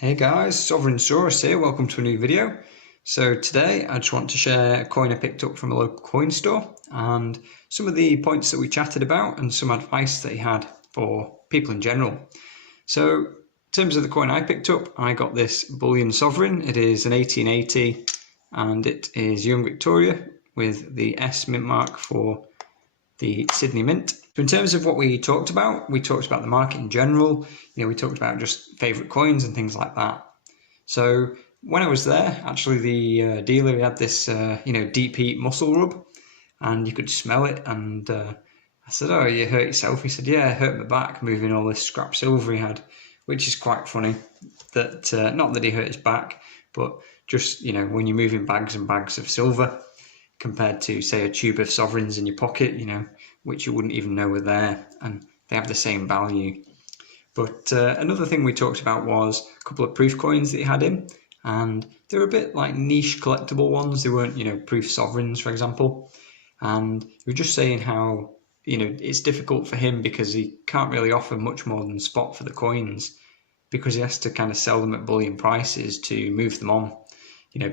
Hey guys, Sovereign here, welcome to a new video. So today I just want to share a coin I picked up from a local coin store and some of the points that we chatted about and some advice that he had for people in general. So in terms of the coin I picked up, I got this bullion sovereign. It is an 1880 and it is Young Victoria with the S mint mark for the Sydney Mint. So in terms of what we talked about the market in general. We talked about just favourite coins and things like that. So when I was there, actually the dealer had this, deep heat muscle rub, and you could smell it. And I said, "Oh, you hurt yourself?" He said, "Yeah, I hurt my back moving all this scrap silver he had," which is quite funny. That not that he hurt his back, but just when you're moving bags and bags of silver, compared to, say, a tube of sovereigns in your pocket, which you wouldn't even know were there, and they have the same value. But another thing we talked about was a couple of proof coins that he had in, and they were a bit like niche collectible ones. They weren't, proof sovereigns, for example. And he was just saying how, it's difficult for him because he can't really offer much more than spot for the coins, because he has to kind of sell them at bullion prices to move them on.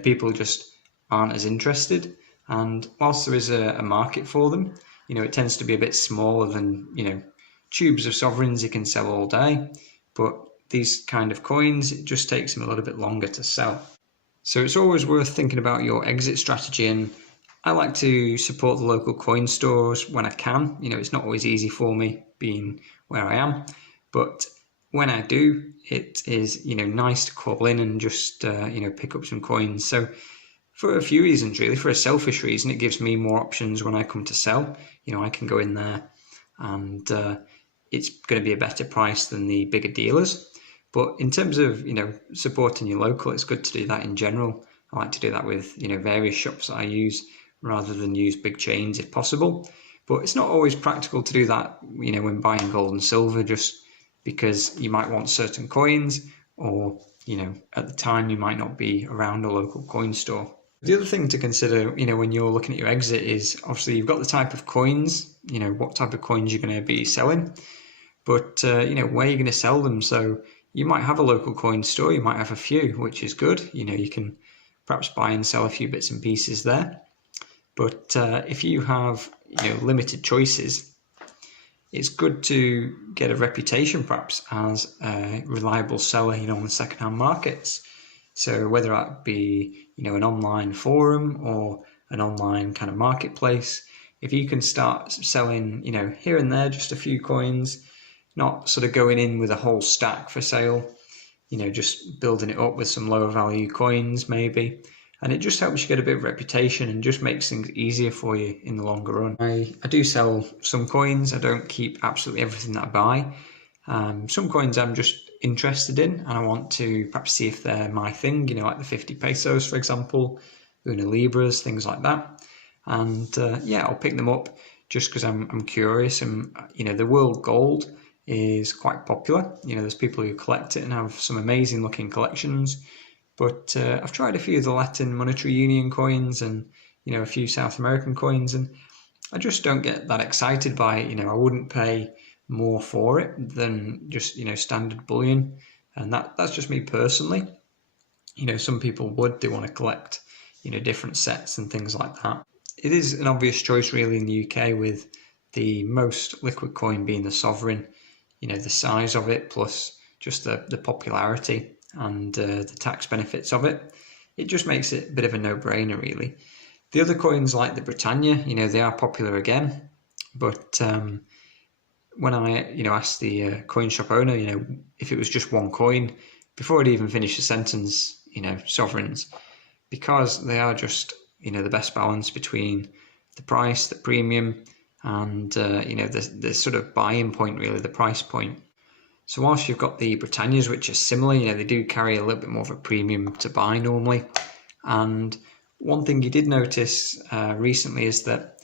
People just aren't as interested. And whilst there is a market for them, it tends to be a bit smaller than, tubes of sovereigns you can sell all day. But these kind of coins, it just takes them a little bit longer to sell. So it's always worth thinking about your exit strategy. And I like to support the local coin stores when I can. It's not always easy for me being where I am. But when I do, it is, nice to call in and just, pick up some coins. So for a few reasons, really. For a selfish reason, it gives me more options when I come to sell. I can go in there and it's going to be a better price than the bigger dealers. But in terms of, supporting your local, it's good to do that in general. I like to do that with, various shops that I use rather than use big chains if possible. But it's not always practical to do that, when buying gold and silver, just because you might want certain coins or, at the time you might not be around a local coin store. The other thing to consider, when you're looking at your exit is obviously you've got the type of coins, what type of coins you're going to be selling, but, where you're going to sell them. So you might have a local coin store, you might have a few, which is good. You can perhaps buy and sell a few bits and pieces there. But if you have, limited choices, it's good to get a reputation perhaps as a reliable seller, on the secondhand markets. So whether that be, an online forum or an online kind of marketplace, if you can start selling, here and there, just a few coins, not sort of going in with a whole stack for sale, just building it up with some lower value coins maybe. And it just helps you get a bit of reputation and just makes things easier for you in the longer run. I do sell some coins. I don't keep absolutely everything that I buy. Some coins I'm just interested in and I want to perhaps see if they're my thing, like the 50 pesos, for example, Una Libras, things like that. And I'll pick them up just because I'm curious. And, the world gold is quite popular. There's people who collect it and have some amazing looking collections. But I've tried a few of the Latin Monetary Union coins and, a few South American coins, and I just don't get that excited by it. I wouldn't pay more for it than just, standard bullion. And that's just me personally. Some people would, they want to collect, different sets and things like that. It is an obvious choice really in the UK, with the most liquid coin being the sovereign, the size of it, plus just the popularity and the tax benefits of it. It just makes it a bit of a no-brainer really. The other coins like the Britannia, they are popular again, but when I asked the coin shop owner, if it was just one coin, before I'd even finish the sentence, sovereigns, because they are just the best balance between the price, the premium, and the sort of buy-in point really, the price point. So whilst you've got the Britannias, which are similar, they do carry a little bit more of a premium to buy normally. And one thing you did notice recently is that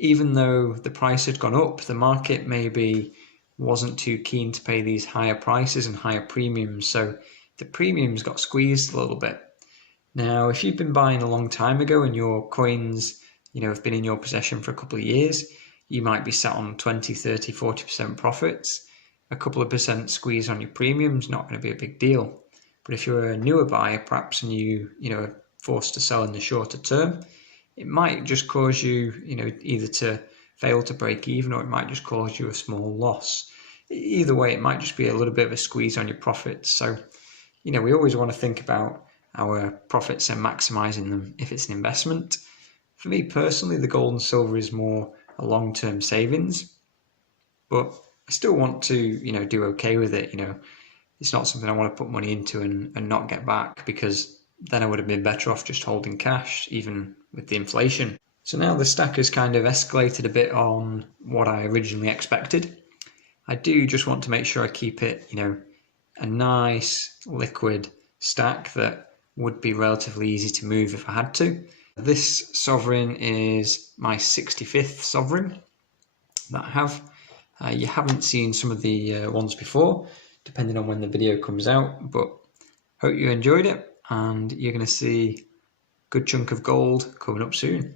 even though the price had gone up, the market maybe wasn't too keen to pay these higher prices and higher premiums. So the premiums got squeezed a little bit. Now, if you've been buying a long time ago and your coins, have been in your possession for a couple of years, you might be sat on 20, 30, 40% profits. A couple of percent squeeze on your premiums, not going to be a big deal. But if you're a newer buyer perhaps and you are forced to sell in the shorter term, it might just cause you either to fail to break even, or it might just cause you a small loss. Either way, it might just be a little bit of a squeeze on your profits. So we always want to think about our profits and maximizing them if it's an investment. For me personally, the gold and silver is more a long-term savings, but I still want to do okay with it. It's not something I want to put money into and not get back, because then I would have been better off just holding cash, even with the inflation. So now the stack has kind of escalated a bit on what I originally expected. I do just want to make sure I keep it, a nice liquid stack that would be relatively easy to move if I had to. This sovereign is my 65th sovereign that I have. You haven't seen some of the ones before, depending on when the video comes out, but hope you enjoyed it, and you're going to see a good chunk of gold coming up soon.